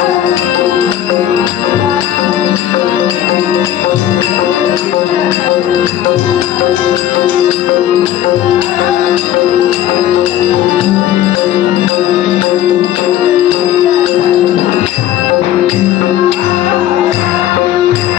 Música